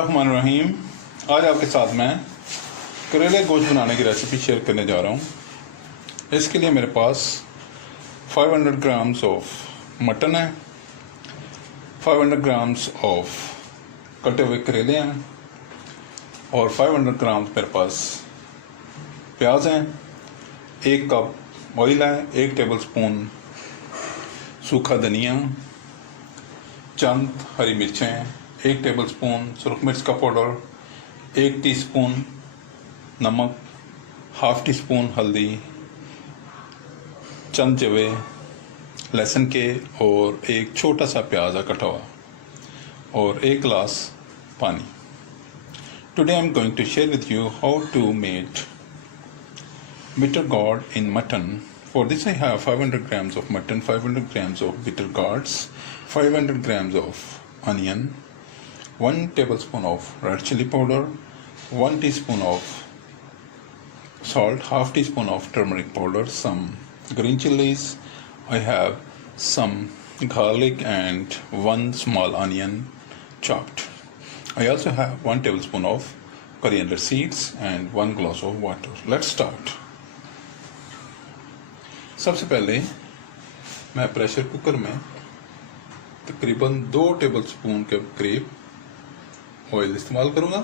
बिस्मिल्लाहिर्रहमानिर्रहीम। आज आपके साथ मैं करेले गोश्त बनाने की रेसिपी शेयर करने जा रहा हूँ। इसके लिए मेरे पास 500 ग्राम्स ऑफ मटन है, 500 ग्राम्स ऑफ कटे हुए करेले हैं और 500 ग्राम्स मेरे पास प्याज हैं, 1 कप ऑयल है, 1 टेबलस्पून सूखा धनिया, चंद हरी मिर्चें, 1 टेबलस्पून सुरख मिर्च का पाउडर, 1 टीस्पून नमक, हाफ टी स्पून हल्दी, चंद जवे लहसुन के और एक छोटा सा प्याज है कटा हुआ और 1 गिलास पानी। Today I am going to share with you how to make bitter gourd in mutton. For this I have 500 grams of mutton, 500 grams of bitter gourds, 500 grams of onion, 1 tablespoon of red chili powder, 1 teaspoon of salt, half teaspoon of turmeric powder, some green chilies. I have some garlic and 1 small onion chopped. I also have 1 tablespoon of coriander seeds and 1 glass of water. Let's start. सबसे पहले मैं pressure cooker में तकरीबन 2 tablespoon के करीब oil इस्तेमाल करूंगा।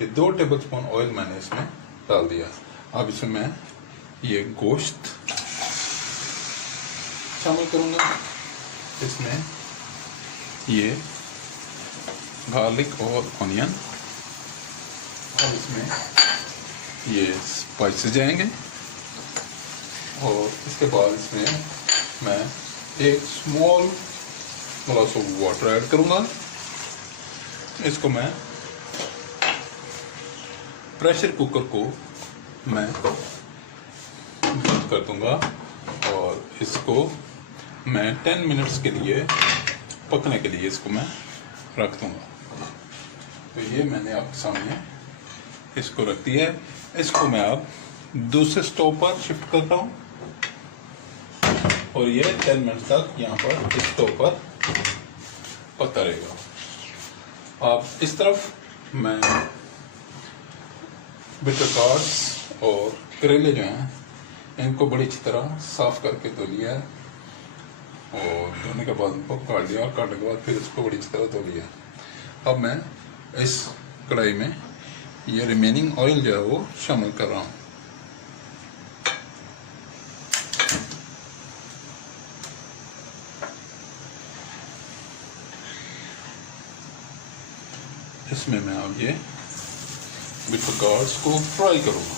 ये 2 टेबलस्पून ऑयल मैंने इसमें डाल दिया। अब इसमें मैं ये गोश्त शामिल करूंगा। इसमें ये गार्लिक और ऑनियन, और इसमें ये स्पाइसेस जाएंगे और इसके बाद इसमें मैं 1 small glass of water add करूंगा। इसको मैं प्रेशर कुकर को मैं बंद कर दूंगा और इसको मैं 10 मिनट्स के लिए पकने के लिए इसको मैं रख दूंगा। तो ये मैंने आपके सामने इसको रख दिया है। इसको मैं अब दूसरे स्टोव पर शिफ्ट करता हूँ और ये 10 मिनट तक यहाँ पर इस स्टोव पर पकता रहेगा। अब इस तरफ मैं बिटर गोर्ड्स और करेले जो हैं इनको बड़ी अच्छी तरह साफ करके धो लिया है और धोने के बाद उनको काट लिया और काटने के बाद फिर इसको बड़ी अच्छी तरह धो लिया। अब मैं इस कढ़ाई में ये रिमेनिंग ऑयल जो है वो शामिल कर रहा हूँ। इसमें मैं अब ये बिटर गोर्ड्स को फ्राई करूंगा।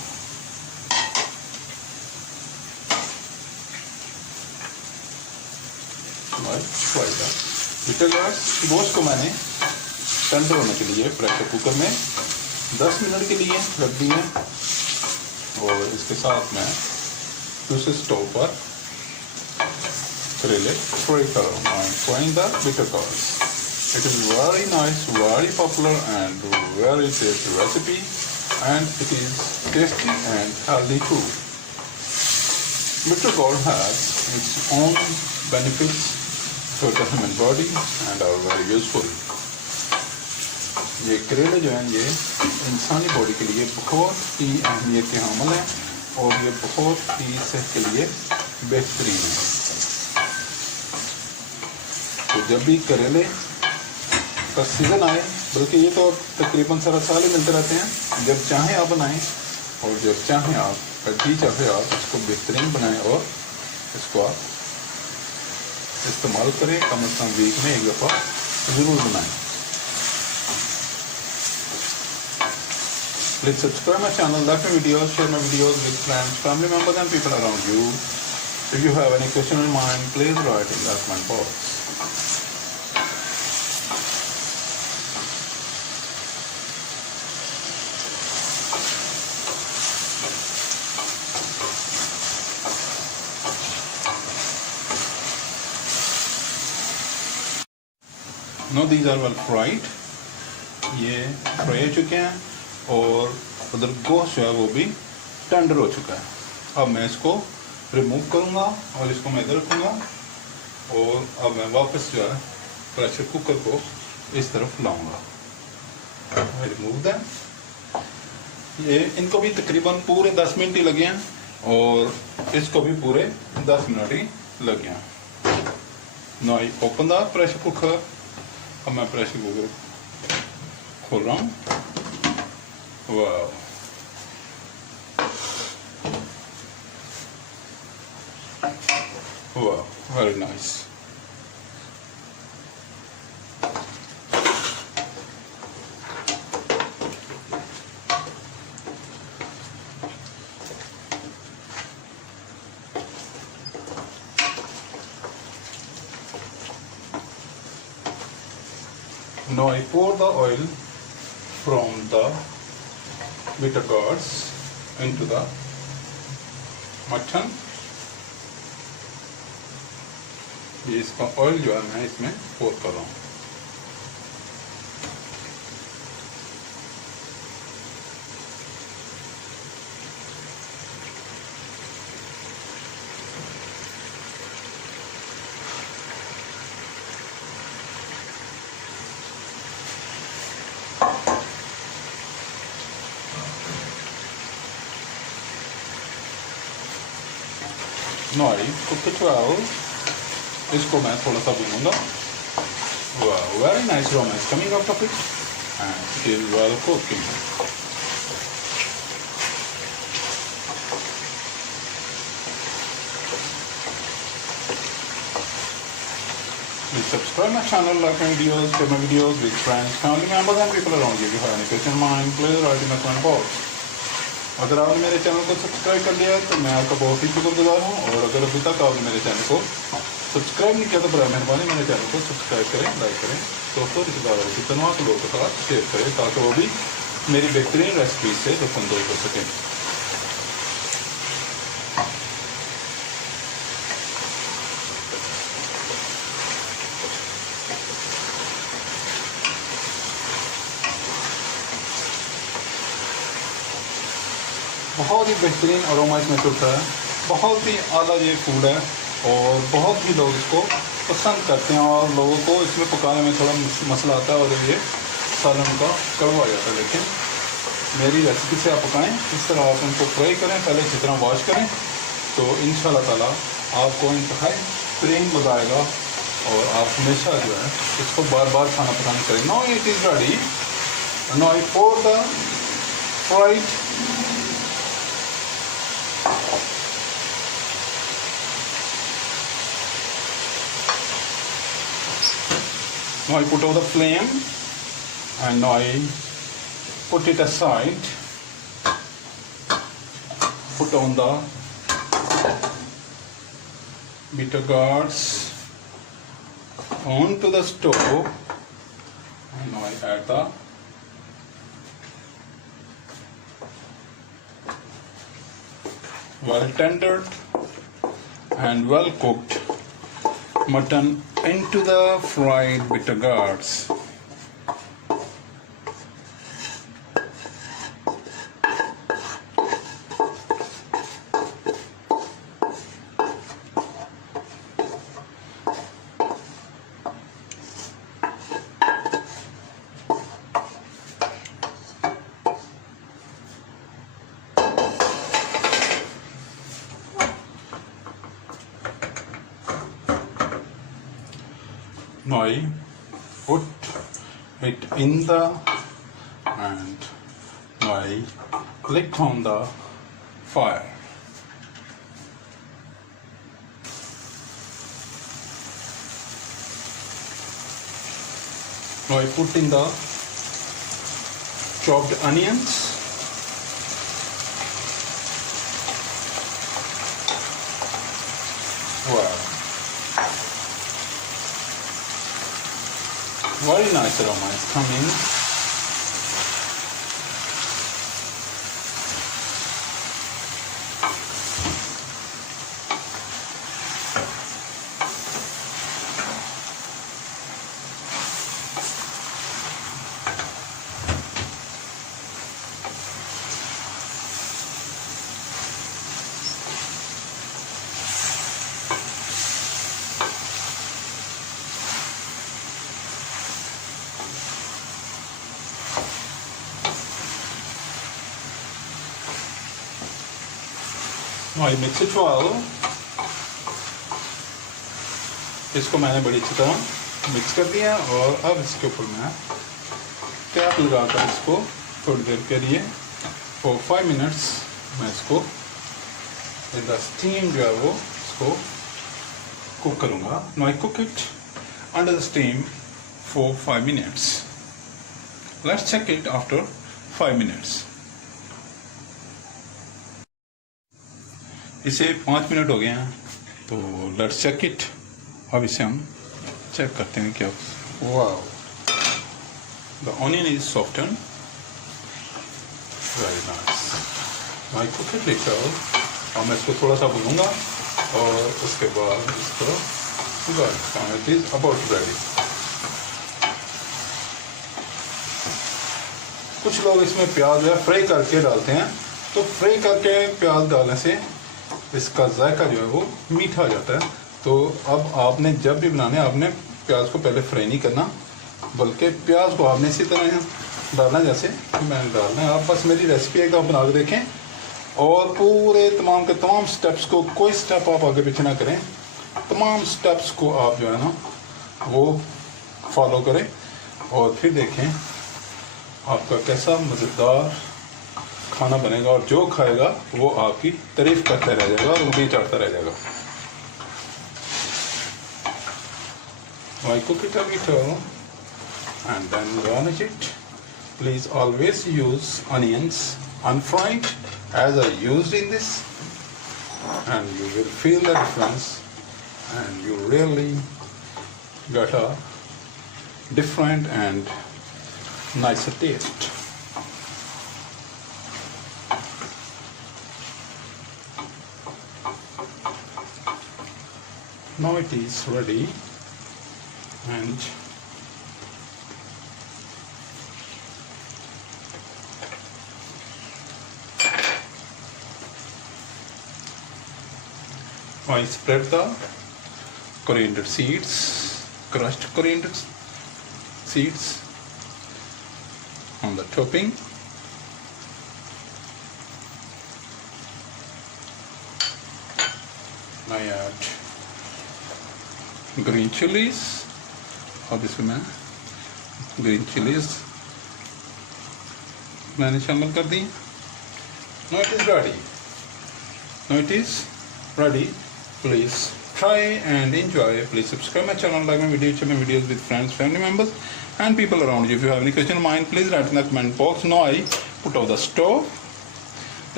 बिटर गोर्ड्स गोश्त को मैंने ठंडे होने के लिए प्रेशर कुकर में 10 मिनट के लिए रख दिए और इसके साथ मैं दूसरे स्टोव पर करेले फ्राई कर रहा हूँ। Frying the bitter gourds. It is very nice, very popular and very tasty recipe, and it is tasty and healthy too. Bitter gourd has its own benefits for the human body and are very useful. ये करेले जो हैं ये इंसानी body के लिए बहुत ही अहमियत के हामिल हैं और ये बहुत ही सेहत के लिए बेहतरीन है। तो जब भी करेले का सीज़न आए, बल्कि ये तो तकरीबन सारा साल ही मिलते रहते हैं, जब चाहें आप बनाएं और जब चाहें आप कभी चाहे आप इसको बेहतरीन बनाएं और इसको आप इस्तेमाल करें। कम से कम वीक में 1 दफ़ा ज़रूर बनाएं। Please subscribe my channel, like my videos, share my videos with friends, family members and people around you. If you have any question in mind, please write in the comment box. No these are well fried, ये fry हो चुके हैं और उधर गोश्त जो है वो भी टेंडर हो चुका है। अब मैं इसको रिमूव करूँगा और इसको मैं इधर रखूँगा और अब मैं वापस जो है प्रेशर कुकर को इस तरफ लाऊंगा। I remove them. ये इनको भी तकरीबन पूरे 10 मिनट ही लगे हैं और इसको भी पूरे 10 मिनट ही लगे हैं. Now I open the pressure cooker. अब मैं प्रेशर कुकर खोल रहा हूँ. Wow. Wow, very nice. Now I pour the oil from the bitter gourds into the mutton. ये इसका ऑयल जो है मैं इसमें पोर कर रहा हूँ. Now I cook it well. इसको मैं थोड़ा सा भूनूंगा. Wow, very nice aroma is coming out of it and it is well cooking. Please subscribe my channel, like my videos, share my videos with friends, family members and people around you. If you have any question in mind, please write in the comment box. अगर आपने मेरे channel को subscribe कर लिया है तो मैं आपका बहुत ही शुक्रगुजार हूँ और अगर अभी तक आपने मेरे चैनल को सब्सक्राइब नहीं किया तो बड़ा मेहरबानी मेरे चैनल को सब्सक्राइब करें, लाइक करें, दोस्तों रिश्तेदारों की तनवा के लोगों के साथ शेयर करें ताकि वो भी मेरी बेहतरीन रेसिपी से लुत्फ़अंदोज़ हो सकें. बहुत ही बेहतरीन अरोमा इसमें उठता है. बहुत ही आला ये फूड है और बहुत ही लोग इसको पसंद करते हैं और लोगों को इसमें पकाने में थोड़ा मसला आता है और ये सालन का कड़वा जाता है. लेकिन मेरी रेसिपी से आप पकाएं, इस तरह आप उनको फ्राई करें, पहले अच्छी तरह वॉश करें तो इंशाल्लाह ताला आपको इंतहाई प्रेम मज़ा आएगा और आप हमेशा जो है इसको बार बार खाना पसंद करें. Now it is ready. Now I pour the fried Now I put out the flame and now I put it aside, put on the bitter gourds onto the stove and now I add the well tendered and well cooked mutton into the fried bitter gourds. Now I put it in the and now I click on the fire. Now I put in the chopped onions. Wow. Very nice aroma is coming. Now I mix it well. इसको मैंने बड़ी अच्छी तरह mix कर दिया और अब इसके ऊपर मैं कैप लगाकर इसको थोड़ी देर के लिए for 5 minutes मैं इसको in the steam जो है वो इसको कुक करूँगा. Now I cook it under the steam for 5 minutes. Let's check it after 5 minutes. इसे 5 मिनट हो गए हैं तो let's check it. अब इसे हम चेक करते हैं क्या. Wow, the onion is soften, very nice. I cook it little और मैं इसको थोड़ा सा भूनूंगा और उसके बाद इसको इट इज अबाउट रेडी. कुछ लोग इसमें प्याज जो है फ्राई करके डालते हैं, तो फ्राई करके प्याज डालने से इसका जायका जो है वो मीठा आ जाता है. तो अब आपने जब भी बनाने आपने प्याज को पहले फ्राई नहीं करना, बल्कि प्याज को आपने इसी तरह डालना जैसे मैंने डालना है. आप बस मेरी रेसिपी एक दफ़ा बना के देखें और पूरे तमाम के तमाम स्टेप्स को, कोई स्टेप आप आगे पीछे ना करें, तमाम स्टेप्स को आप जो है ना वो फॉलो करें और फिर देखें आपका कैसा मज़ेदार खाना बनेगा. और जो खाएगा वो आपकी तारीफ़ करता रह जाएगा और उंगली चाटता रह जाएगा. I cook it a little and then garnish it. Please always use onions unfried as I used in this, and you will feel the difference and you really get a different and nicer taste. Now it is ready. And I spread the coriander seeds, crushed coriander seeds on the topping. I add green chilies. अब इसमें मैं green chillies मैंने शामिल कर दी. Now it is ready. Now it is ready. Please try and enjoy. Please subscribe my channel, like my video, share my videos with friends, family members and people around you. If you have any question in mind, please write in the comment box. Now I put off the stove.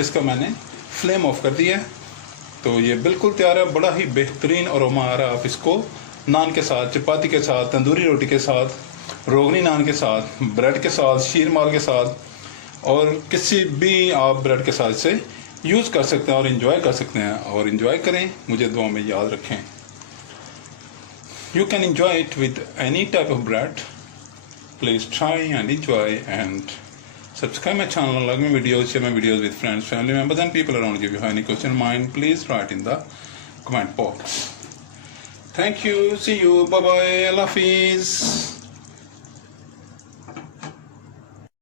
इसका मैंने flame of कर दिया. तो ये बिल्कुल तैयार है. बड़ा ही बेहतरीन अरोमा आ रहा है. आप इसको नान के साथ, चपाती के साथ, तंदूरी रोटी के साथ, रोगनी नान के साथ, ब्रेड के साथ, शीरमाल के साथ और किसी भी आप ब्रेड के साथ से यूज़ कर सकते हैं और इन्जॉय कर सकते हैं. और इन्जॉय करें, मुझे दुआ में याद रखें. You can enjoy it with any type of bread. Please try and enjoy and subscribe my channel, like my videos, share my videos with friends, family members and people around you. If you have any question in mind, please write in the comment box. Thank you. See you. Bye bye. Allah Hafiz.